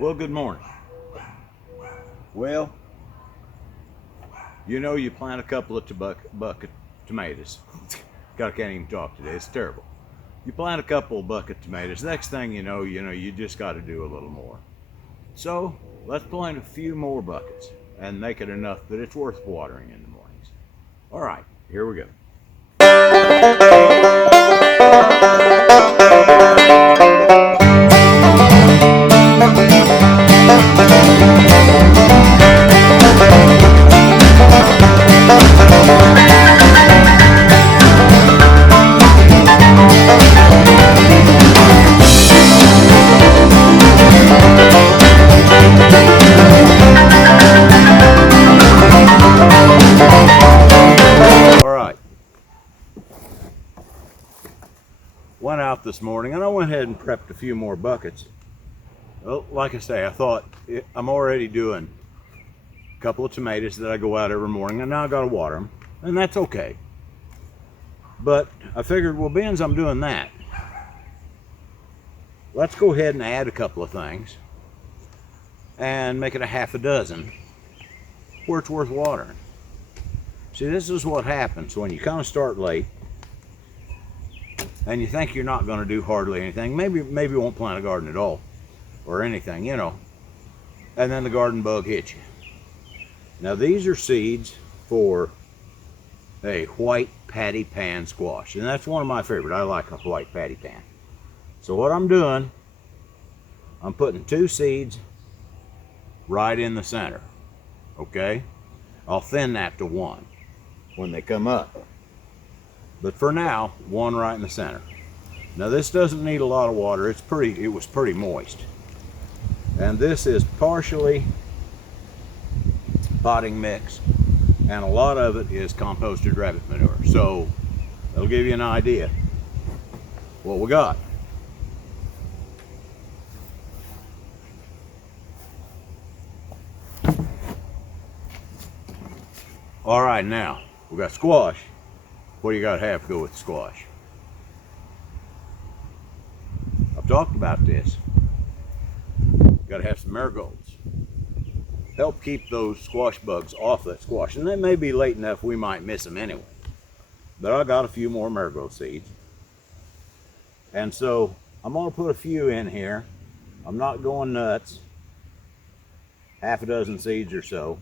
Well, good morning. Well, you plant a couple of bucket tomatoes. God, I can't even talk today. It's terrible. You plant a couple of bucket tomatoes. Next thing you just got to do a little more. So let's plant a few more buckets and make it enough that it's worth watering in the mornings. All right, here we go. All right. Went out this morning and I went ahead and prepped a few more buckets. Well, like I say, I thought I'm already doing a couple of tomatoes that I go out every morning, and now I got to water them, and that's okay. But I figured, well, being as I'm doing that, let's go ahead and add a couple of things and make it a half a dozen where it's worth watering. See, this is what happens when you kind of start late and you think you're not going to do hardly anything. Maybe you won't plant a garden at all or anything, and then the garden bug hits you. Now, these are seeds for a white patty pan squash, and that's one of my favorite. I like a white patty pan. So what I'm doing, I'm putting 2 seeds right in the center, okay? I'll thin that to 1 when they come up. But for now, 1 right in the center. Now, this doesn't need a lot of water. It was pretty moist. And this is partially potting mix, and a lot of it is composted rabbit manure. So that'll give you an idea what we got. All right, now we got squash. What do you got to have to go with the squash? I've talked about this. Got to have some marigolds. Help keep those squash bugs off that squash. And they may be late enough we might miss them anyway. But I got a few more marigold seeds. And so I'm going to put a few in here. I'm not going nuts. Half a dozen seeds or so.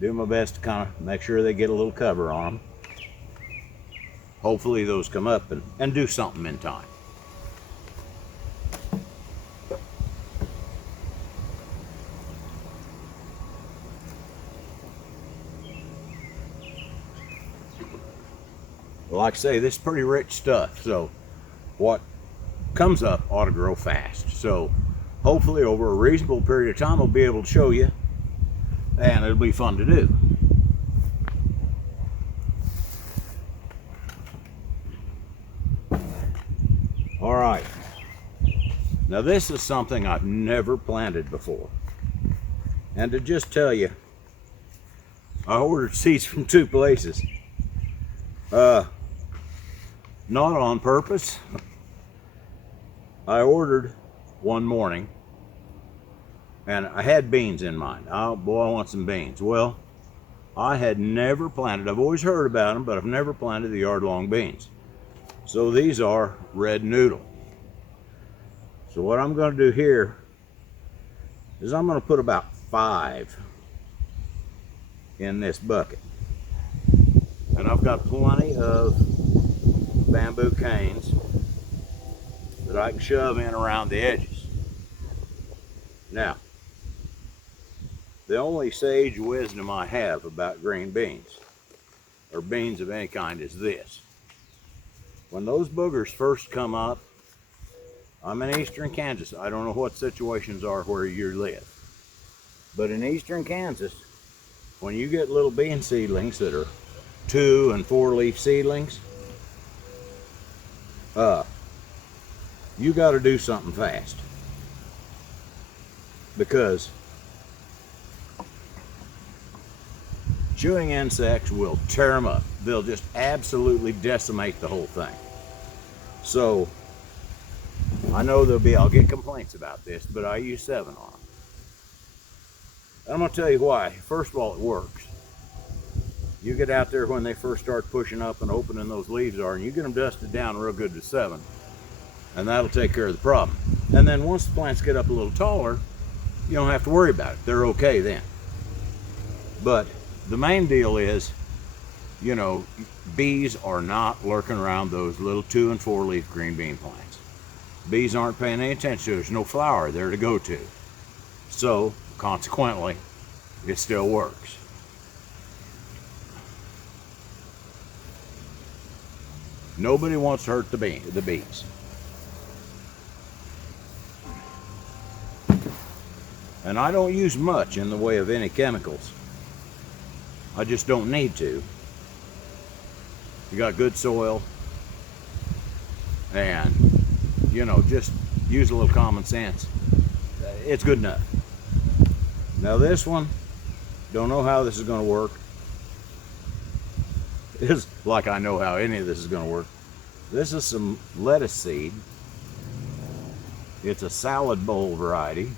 Do my best to kind of make sure they get a little cover on them. Hopefully those come up and do something in time. Like I say, this is pretty rich stuff, so what comes up ought to grow fast. So hopefully over a reasonable period of time I'll be able to show you, and it'll be fun to do. All right, now this is something I've never planted before, and to just tell you, I ordered seeds from 2 places. Not on purpose. I ordered one morning and I had beans in mind. Oh boy, I want some beans. Well, I had never planted, I've always heard about them, but I've never planted the yard-long beans. So these are red noodle. So what I'm going to do here is I'm going to put about 5 in this bucket. And I've got plenty of bamboo canes that I can shove in around the edges. Now, the only sage wisdom I have about green beans, or beans of any kind, is this. When those boogers first come up, I'm in eastern Kansas. I don't know what situations are where you live. But in eastern Kansas, when you get little bean seedlings that are 2- and 4-leaf seedlings, you got to do something fast, because chewing insects will tear them up. They'll just absolutely decimate the whole thing. So I know I'll get complaints about this, but I use 7 on them. And I'm going to tell you why. First of all, it works. You get out there when they first start pushing up and opening those leaves are, and you get them dusted down real good to 7, and that'll take care of the problem. And then once the plants get up a little taller, you don't have to worry about it. They're okay then. But the main deal is, you know, bees are not lurking around those little 2 and 4 leaf green bean plants. Bees aren't paying any attention to it. There's no flower there to go to. So, consequently, it still works. Nobody wants to hurt the bees. And I don't use much in the way of any chemicals. I just don't need to. You got good soil, and you know, just use a little common sense. It's good enough. Now this one, don't know how this is going to work. It's like I know how any of this is going to work. This is some lettuce seed. It's a salad bowl variety,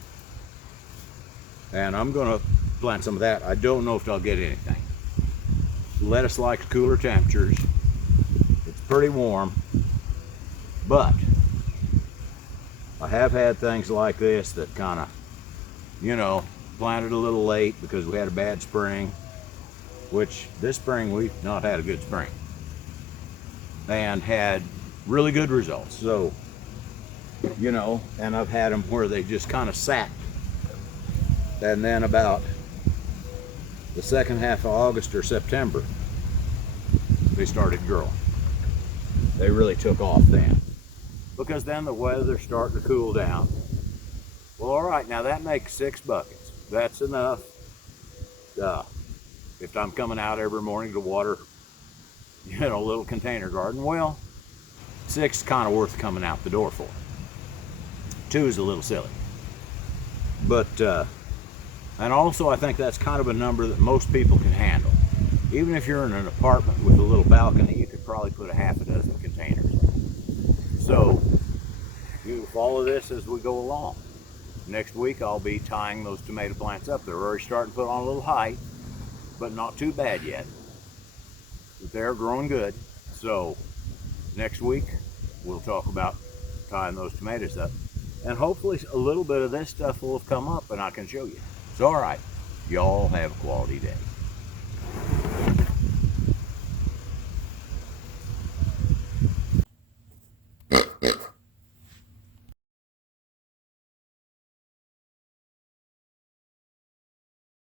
and I'm going to plant some of that. I don't know if I'll get anything. Lettuce likes cooler temperatures. It's pretty warm, but I have had things like this that kind of, you know, planted a little late because we had a bad spring, which this spring we've not had a good spring, and had really good results. So, you know, and I've had them where they just kind of sat, and then about the second half of August or September, they started growing. They really took off then, because then the weather's starting to cool down. Well, all right, now that makes 6 buckets. That's enough. If I'm coming out every morning to water, you know, a little container garden, well, 6 is kind of worth coming out the door for. 2 is a little silly. But, and also I think that's kind of a number that most people can handle. Even if you're in an apartment with a little balcony, you could probably put a half a dozen containers. So, you follow this as we go along. Next week I'll be tying those tomato plants up. They're already starting to put on a little height, but not too bad yet. But they're growing good. So, next week we'll talk about tying those tomatoes up. And hopefully a little bit of this stuff will have come up and I can show you. So, all right, y'all have a quality day.